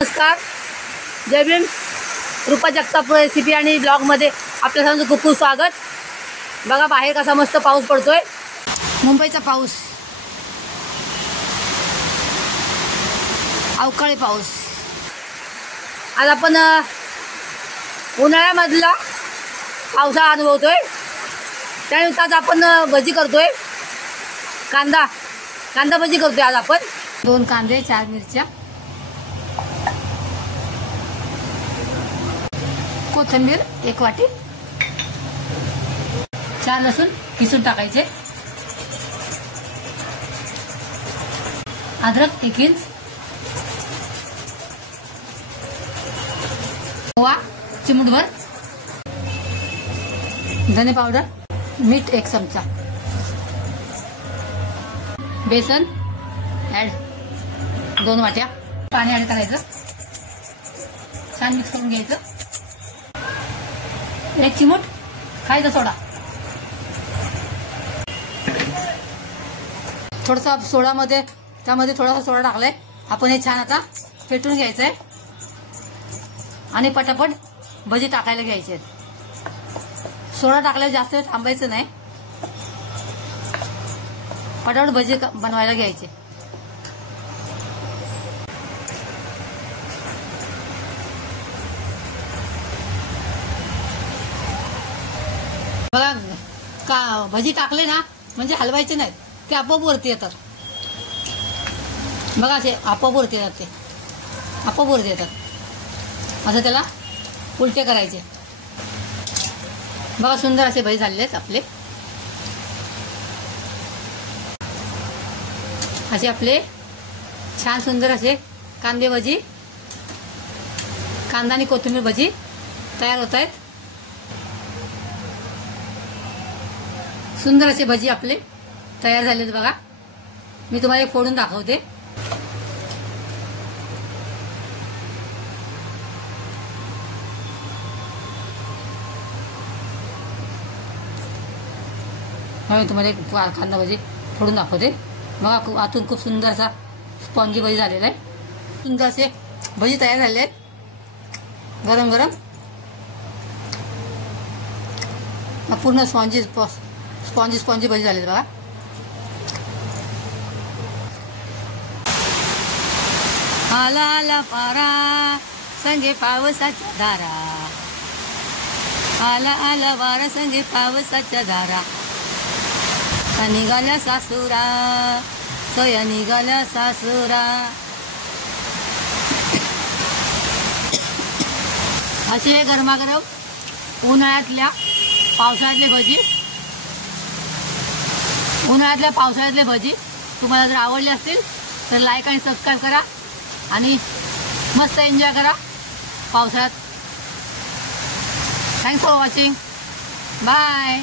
नमस्कार, जय भीम. रूपा जगताप रेसिपी आणि ब्लॉगमध्ये आपल्या सर्वांचं खूप खूप स्वागत. बघा बाहेर कसा मस्त पाऊस पडतोय, मुंबईचा पाऊस, अवकाळी पाऊस. आज आपण उन्हाळ्यामधला पावसाळा अनुभवतोय. त्यानुसार आपण भजी करतोय, कांदा भजी करतोय. आज आपण 2 कांदे, 4 मिरच्या, कोथिंबीर 1 वाटी, 4 लसूण किसून टाकायचे, अद्रक 1 इंच, ओवा चिमूटभर, धने पावडर, मीठ 1 चमचा, बेसन ऍड 2 वाट्या, पाणी ऍड करायचं, छान मिक्स करून घ्यायचं. 1 चिमूट खायचा सोडा, थोडासा सोडामध्ये त्यामध्ये थोडासा सोडा टाकलाय. आपण हे छान आता फेटून घ्यायचंय आणि पटापट भजी टाकायला घ्यायचे. सोडा टाकल्यावर जास्त वेळ थांबायचं नाही, पटापट भजी बनवायला घ्यायचे. बघा का भजी टाकले ना म्हणजे हलवायचे नाहीत, ते आपोआप वरती येतात. बघा असे आपोआप वरती येतात, ते आपोआप वरती येतात. असं त्याला उलटे करायचे. बघा सुंदर असे भजी झालेले आहेत आपले. असे आपले छान सुंदर असे कांदे भजी, कांदा आणि कोथिंबीर भजी तयार होत आहेत. सुंदर असे भजी आपले तयार झालेत. बघा मी तुम्हाला फोडून दाखवते. मी तुम्हाला एक कांदा भजी फोडून दाखवते. बघा आतून खूप सुंदर असा स्पॉन्जी भजी झालेला आहे. सुंदर असे भजी तयार झाले आहेत, गरम गरम. पूर्ण स्पॉन्जी भजी झाले. बघा आला आला पारा संगे पावसाच्या धारा, आला आला वारा संगे पावसाच्या धारा, निघाल्या सासुरा सोया निघाल्या सासुरा. असे गरमागरम उन्हाळ्यातल्या पावसाळ्यातले भजी तुम्हाला जर आवडले असतील तर लाईक आणि सबस्क्राईब करा आणि मस्त एन्जॉय करा पावसाळ्यात. Thanks for watching. बाय.